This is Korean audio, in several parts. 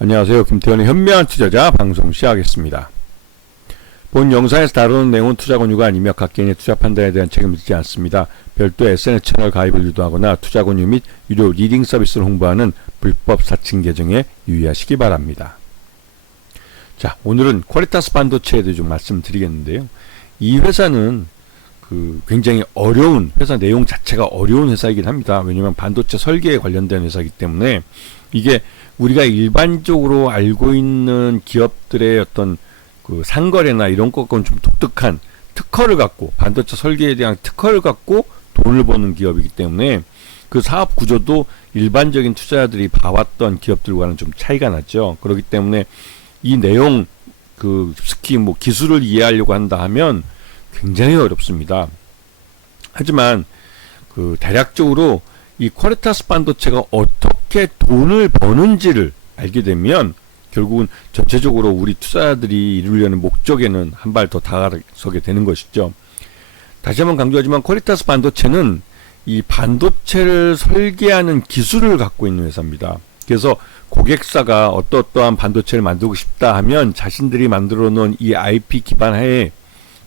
안녕하세요. 김태현의 현명한 투자자 방송 시작하겠습니다. 본 영상에서 다루는 내용은 투자 권유가 아니며 각 개인의 투자 판단에 대한 책임을 지지 않습니다. 별도 SNS 채널 가입을 유도하거나 투자 권유 및 유료 리딩 서비스를 홍보하는 불법 사칭 계정에 유의하시기 바랍니다. 자, 오늘은 퀄리타스 반도체에 대해 좀 말씀드리겠는데요. 이 회사는 그 굉장히 어려운 회사 내용 자체가 어려운 회사이긴 합니다. 왜냐하면 반도체 설계에 관련된 회사이기 때문에 이게 우리가 일반적으로 알고 있는 기업들의 어떤 그 상거래나 이런 것과는 좀 독특한 특허를 갖고 반도체 설계에 대한 특허를 갖고 돈을 버는 기업이기 때문에 그 사업 구조도 일반적인 투자자들이 봐왔던 기업들과는 좀 차이가 나죠. 그렇기 때문에 이 내용 그 특히 뭐 기술을 이해하려고 한다 하면 굉장히 어렵습니다. 하지만 그 대략적으로 이 퀄리타스 반도체가 어 떻게 돈을 버는지를 알게 되면 결국은 전체적으로 우리 투자자들이 이루려는 목적에는 한 발 더 다가서게 되는 것이죠. 다시 한번 강조하지만 퀄리타스 반도체는 이 반도체를 설계하는 기술을 갖고 있는 회사입니다. 그래서 고객사가 어떠어떠한 반도체를 만들고 싶다 하면 자신들이 만들어 놓은 이 IP 기반 하에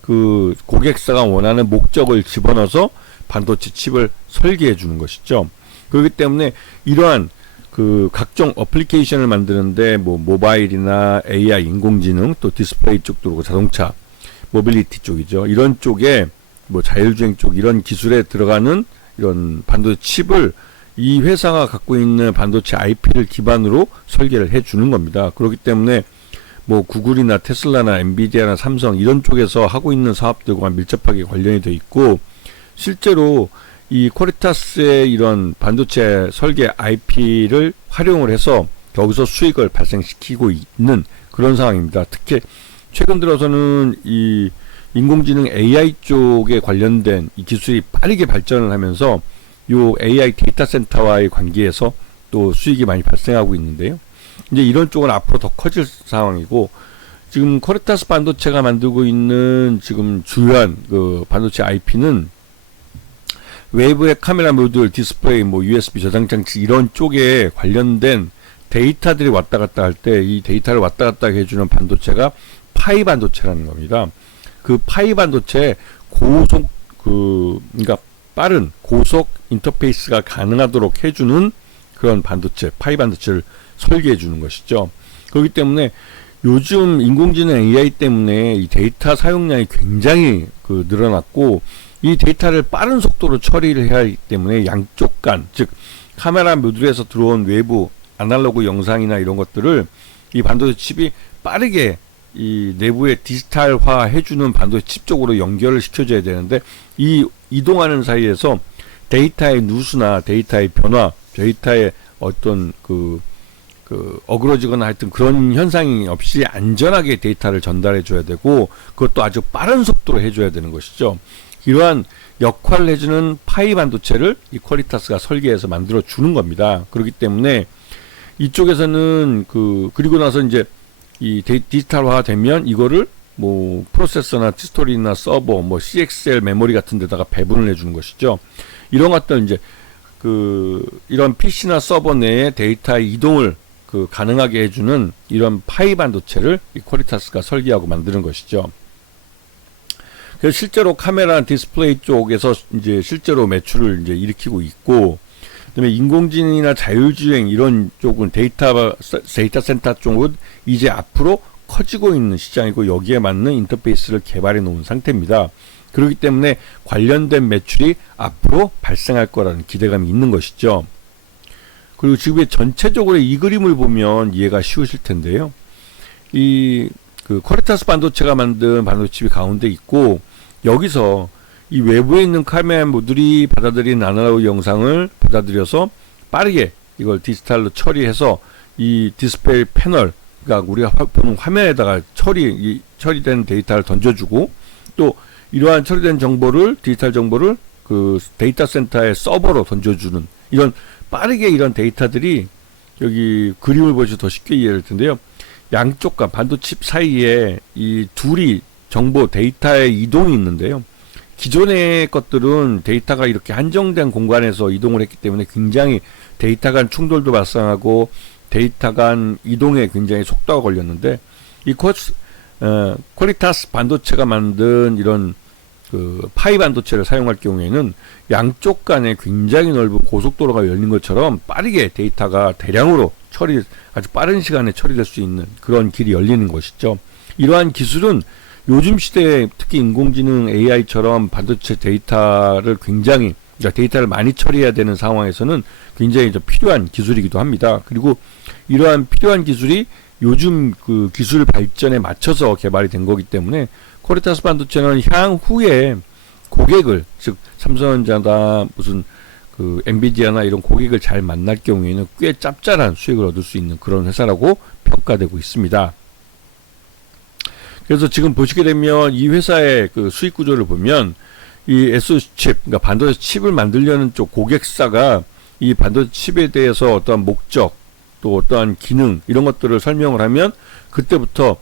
그 고객사가 원하는 목적을 집어넣어서 반도체 칩을 설계해 주는 것이죠. 그렇기 때문에 이러한 그 각종 어플리케이션을 만드는데 뭐 모바일이나 AI 인공지능 또 디스플레이 쪽도 그렇고 자동차 모빌리티 쪽이죠. 이런 쪽에 뭐 자율주행 쪽 이런 기술에 들어가는 이런 반도체 칩을 이 회사가 갖고 있는 반도체 IP를 기반으로 설계를 해 주는 겁니다. 그렇기 때문에 뭐 구글이나 테슬라나 엔비디아나 삼성 이런 쪽에서 하고 있는 사업들과 밀접하게 관련이 돼 있고 실제로 이 퀄리타스의 이런 반도체 설계 IP를 활용을 해서 여기서 수익을 발생시키고 있는 그런 상황입니다. 특히 최근 들어서는 이 인공지능 AI 쪽에 관련된 이 기술이 빠르게 발전을 하면서 요 AI 데이터 센터와의 관계에서 또 수익이 많이 발생하고 있는데요. 이제 이런 쪽은 앞으로 더 커질 상황이고 지금 퀄리타스 반도체가 만들고 있는 지금 주요한 그 반도체 IP는 외부의 카메라 모듈, 디스플레이, 뭐 USB 저장 장치 이런 쪽에 관련된 데이터들이 왔다 갔다 할 때 이 데이터를 왔다 갔다 해주는 반도체가 파이 반도체라는 겁니다. 그 파이 반도체 고속 그 그러니까 빠른 고속 인터페이스가 가능하도록 해주는 그런 반도체 파이 반도체를 설계해 주는 것이죠. 그렇기 때문에 요즘 인공지능 AI 때문에 이 데이터 사용량이 굉장히 그 늘어났고 이 데이터를 빠른 속도로 처리를 해야 하기 때문에 양쪽 간, 즉 카메라 모듈에서 들어온 외부 아날로그 영상이나 이런 것들을 이 반도체 칩이 빠르게 이 내부에 디지털화 해주는 반도체 칩 쪽으로 연결을 시켜줘야 되는데 이 이동하는 사이에서 데이터의 누수나 데이터의 변화, 데이터의 어떤 그, 그 어그러지거나 하여튼 그런 현상이 없이 안전하게 데이터를 전달해 줘야 되고 그것도 아주 빠른 속도로 해줘야 되는 것이죠. 이러한 역할을 해주는 파이 반도체를 이 퀄리타스가 설계해서 만들어 주는 겁니다. 그렇기 때문에 이쪽에서는 그 그리고 나서 이제 이 데이, 디지털화 되면 이거를 뭐 프로세서나 스토리나 서버 뭐 CXL 메모리 같은 데다가 배분을 해주는 것이죠. 이런 것들 이제 그 이런 PC나 서버 내에 데이터의 이동을 그 가능하게 해주는 이런 파이 반도체를 이 퀄리타스가 설계하고 만드는 것이죠. 그래서 실제로 카메라 디스플레이 쪽에서 이제 실제로 매출을 이제 일으키고 있고 그다음에 인공지능이나 자율주행 이런 쪽은 데이터 데이터 센터 쪽은 이제 앞으로 커지고 있는 시장이고 여기에 맞는 인터페이스를 개발해 놓은 상태입니다. 그렇기 때문에 관련된 매출이 앞으로 발생할 거라는 기대감이 있는 것이죠. 그리고 지금 전체적으로 이 그림을 보면 이해가 쉬우실 텐데요. 이 그 코레타스 반도체가 만든 반도체 가운데 있고 여기서 이 외부에 있는 카메라 모듈이 받아들인 아날로그 영상을 받아들여서 빠르게 이걸 디지털로 처리해서 이 디스플레이 패널 그러니까 우리가 보는 화면에다가 처리 이 처리된 데이터를 던져주고 또 이러한 처리된 정보를 디지털 정보를 그 데이터 센터의 서버로 던져주는 이런 빠르게 이런 데이터들이 여기 그림을 보시면 더 쉽게 이해할 텐데요. 양쪽과 반도칩 사이에 이 둘이 정보 데이터의 이동이 있는데요. 기존의 것들은 데이터가 이렇게 한정된 공간에서 이동을 했기 때문에 굉장히 데이터 간 충돌도 발생하고 데이터 간 이동에 굉장히 속도가 걸렸는데 이 코스 어, 퀄리타스 반도체가 만든 이런 그 파이 반도체를 사용할 경우에는 양쪽 간에 굉장히 넓은 고속도로가 열린 것처럼 빠르게 데이터가 대량으로 처리 아주 빠른 시간에 처리될 수 있는 그런 길이 열리는 것이죠. 이러한 기술은 요즘 시대에 특히 인공지능 AI처럼 반도체 데이터를 굉장히 그러니까 데이터를 많이 처리해야 되는 상황에서는 굉장히 좀 필요한 기술이기도 합니다. 그리고 이러한 필요한 기술이 요즘 그 기술 발전에 맞춰서 개발이 된 거기 때문에 코리타스 반도체는 향후에 고객을 즉 삼성전자다 무슨 그 엔비디아나 이런 고객을 잘 만날 경우에는 꽤 짭짤한 수익을 얻을 수 있는 그런 회사라고 평가되고 있습니다. 그래서 지금 보시게 되면 이 회사의 그 수익 구조를 보면 이 SoC 칩, 그러니까 반도체 칩을 만들려는 쪽 고객사가 이 반도체 칩에 대해서 어떠한 목적 또 어떠한 기능 이런 것들을 설명을 하면 그때부터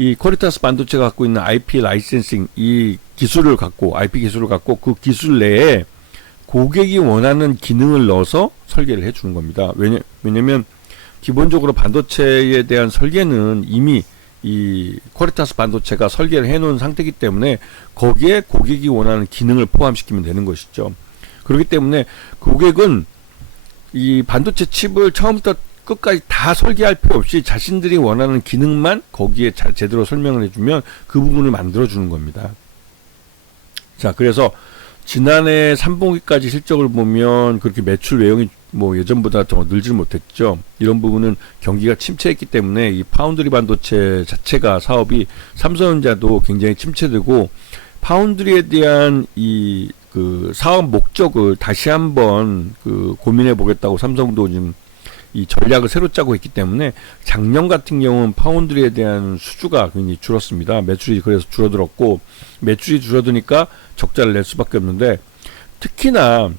이 코리타스 반도체가 갖고 있는 IP 라이센싱 이 기술을 갖고 IP 기술을 갖고 그 기술 내에 고객이 원하는 기능을 넣어서 설계를 해 주는 겁니다. 왜냐, 왜냐면 기본적으로 반도체에 대한 설계는 이미 이 코리타스 반도체가 설계를 해 놓은 상태이기 때문에 거기에 고객이 원하는 기능을 포함시키면 되는 것이죠. 그렇기 때문에 고객은 이 반도체 칩을 처음부터 끝까지 다 설계할 필요 없이 자신들이 원하는 기능만 거기에 잘 제대로 설명을 해주면 그 부분을 만들어 주는 겁니다. 자, 그래서 지난해 3분기까지 실적을 보면 그렇게 매출 외형이 뭐 예전보다 더 늘지 못했죠. 이런 부분은 경기가 침체했기 때문에 이 파운드리 반도체 자체가 사업이 삼성전자도 굉장히 침체되고 파운드리에 대한 이 그 사업 목적을 다시 한번 그 고민해 보겠다고 삼성도 지금 이 전략을 새로 짜고 있기 때문에 작년 같은 경우는 파운드리에 대한 수주가 굉장히 줄었습니다. 매출이 그래서 줄어들었고 매출이 줄어드니까 적자를 낼 수밖에 없는데 특히나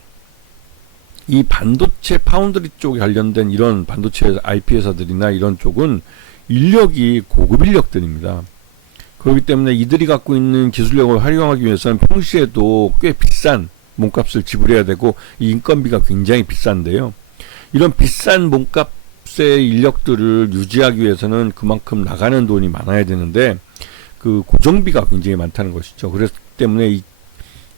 이 반도체 파운드리 쪽에 관련된 이런 반도체 IP 회사들이나 이런 쪽은 인력이 고급 인력들입니다. 그렇기 때문에 이들이 갖고 있는 기술력을 활용하기 위해서는 평시에도 꽤 비싼 몸값을 지불해야 되고 이 인건비가 굉장히 비싼데요. 이런 비싼 몸값의 인력들을 유지하기 위해서는 그만큼 나가는 돈이 많아야 되는데 그 고정비가 굉장히 많다는 것이죠. 그렇기 때문에 이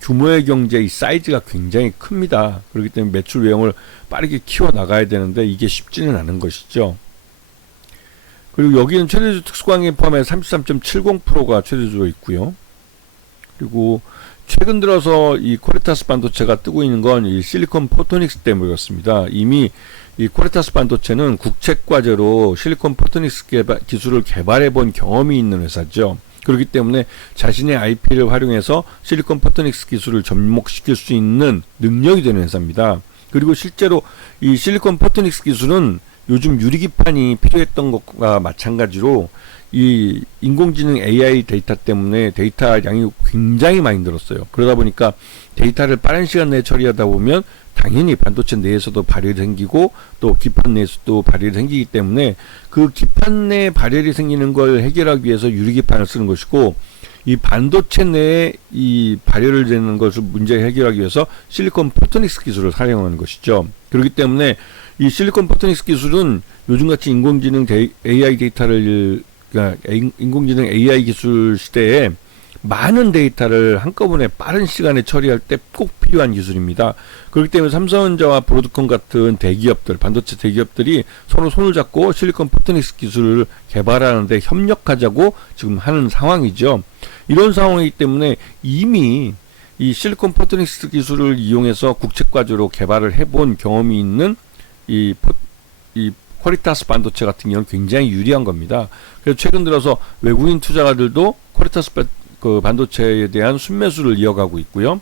규모의 경제 이 사이즈가 굉장히 큽니다. 그렇기 때문에 매출 외형을 빠르게 키워 나가야 되는데 이게 쉽지는 않은 것이죠. 그리고 여기는 최대주 특수광에 포함해 33.70%가 최대주로 있고요. 그리고 최근 들어서 이 코레타스 반도체가 뜨고 있는 건 이 실리콘 포토닉스 때문이었습니다. 이미 이 코레타스 반도체는 국책 과제로 실리콘 포토닉스 개발, 기술을 개발해 본 경험이 있는 회사죠. 그렇기 때문에 자신의 IP를 활용해서 실리콘 포토닉스 기술을 접목시킬 수 있는 능력이 되는 회사입니다. 그리고 실제로 이 실리콘 포토닉스 기술은 요즘 유리기판이 필요했던 것과 마찬가지로 이 인공지능 AI 데이터 때문에 데이터 양이 굉장히 많이 늘었어요. 그러다 보니까 데이터를 빠른 시간 내에 처리하다 보면 당연히 반도체 내에서도 발열이 생기고 또 기판 내에서도 발열이 생기기 때문에 그 기판 내에 발열이 생기는 걸 해결하기 위해서 유리 기판을 쓰는 것이고 이 반도체 내에 이 발열을 되는 것을 문제 해결하기 위해서 실리콘 포토닉스 기술을 사용하는 것이죠. 그렇기 때문에 이 실리콘 포토닉스 기술은 요즘같이 인공지능 AI 데이터를 그러니까 인공지능 AI 기술 시대에 많은 데이터를 한꺼번에 빠른 시간에 처리할 때 꼭 필요한 기술입니다. 그렇기 때문에 삼성전자와 브로드컴 같은 대기업들, 반도체 대기업들이 서로 손을 잡고 실리콘 포토닉스 기술을 개발하는데 협력하자고 지금 하는 상황이죠. 이런 상황이기 때문에 이미 이 실리콘 포토닉스 기술을 이용해서 국책과제로 개발을 해본 경험이 있는 이, 포, 이 코리타스 반도체 같은 경우는 굉장히 유리한 겁니다. 그래서 최근 들어서 외국인 투자가들도 코리타스 그 반도체에 대한 순매수를 이어가고 있고요.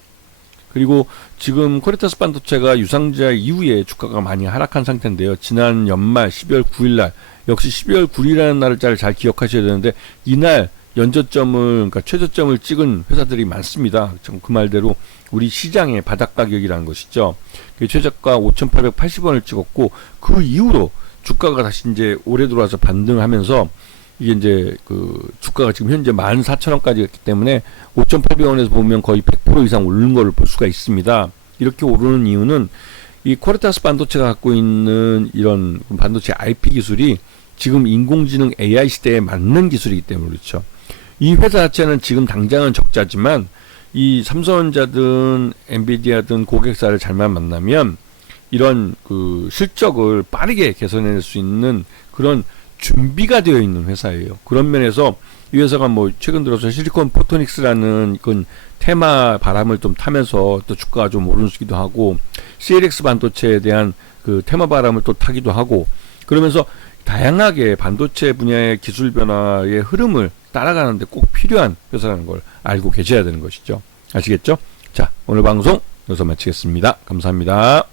그리고 지금 코리타스 반도체가 유상자 이후에 주가가 많이 하락한 상태인데요. 지난 연말 12월 9일 날 역시 12월 9일이라는 날짜를 잘 기억하셔야 되는데 이날 연저점을 그러니까 최저점을 찍은 회사들이 많습니다. 그 말대로 우리 시장의 바닥 가격이라는 것이죠. 그 최저가 5,880원을 찍었고 그 이후로 주가가 다시 이제 올해 들어와서 반등하면서 이게 이제 그 주가가 지금 현재 14,000원까지 했기 때문에 5,800원에서 보면 거의 100% 이상 오르는 것을 볼 수가 있습니다. 이렇게 오르는 이유는 이 코레타스 반도체가 갖고 있는 이런 반도체 IP 기술이 지금 인공지능 AI 시대에 맞는 기술이기 때문에 그렇죠. 이 회사 자체는 지금 당장은 적자지만 이 삼성전자든 엔비디아든 고객사를 잘만 만나면 이런 그 실적을 빠르게 개선해낼 수 있는 그런 준비가 되어 있는 회사예요. 그런 면에서 이 회사가 뭐 최근 들어서 실리콘 포토닉스라는 그건 테마 바람을 좀 타면서 또 주가가 좀 오르기도 하고 CLX 반도체에 대한 그 테마 바람을 또 타기도 하고 그러면서 다양하게 반도체 분야의 기술 변화의 흐름을 따라가는데 꼭 필요한 회사라는 걸 알고 계셔야 되는 것이죠. 아시겠죠? 자, 오늘 방송 여기서 마치겠습니다. 감사합니다.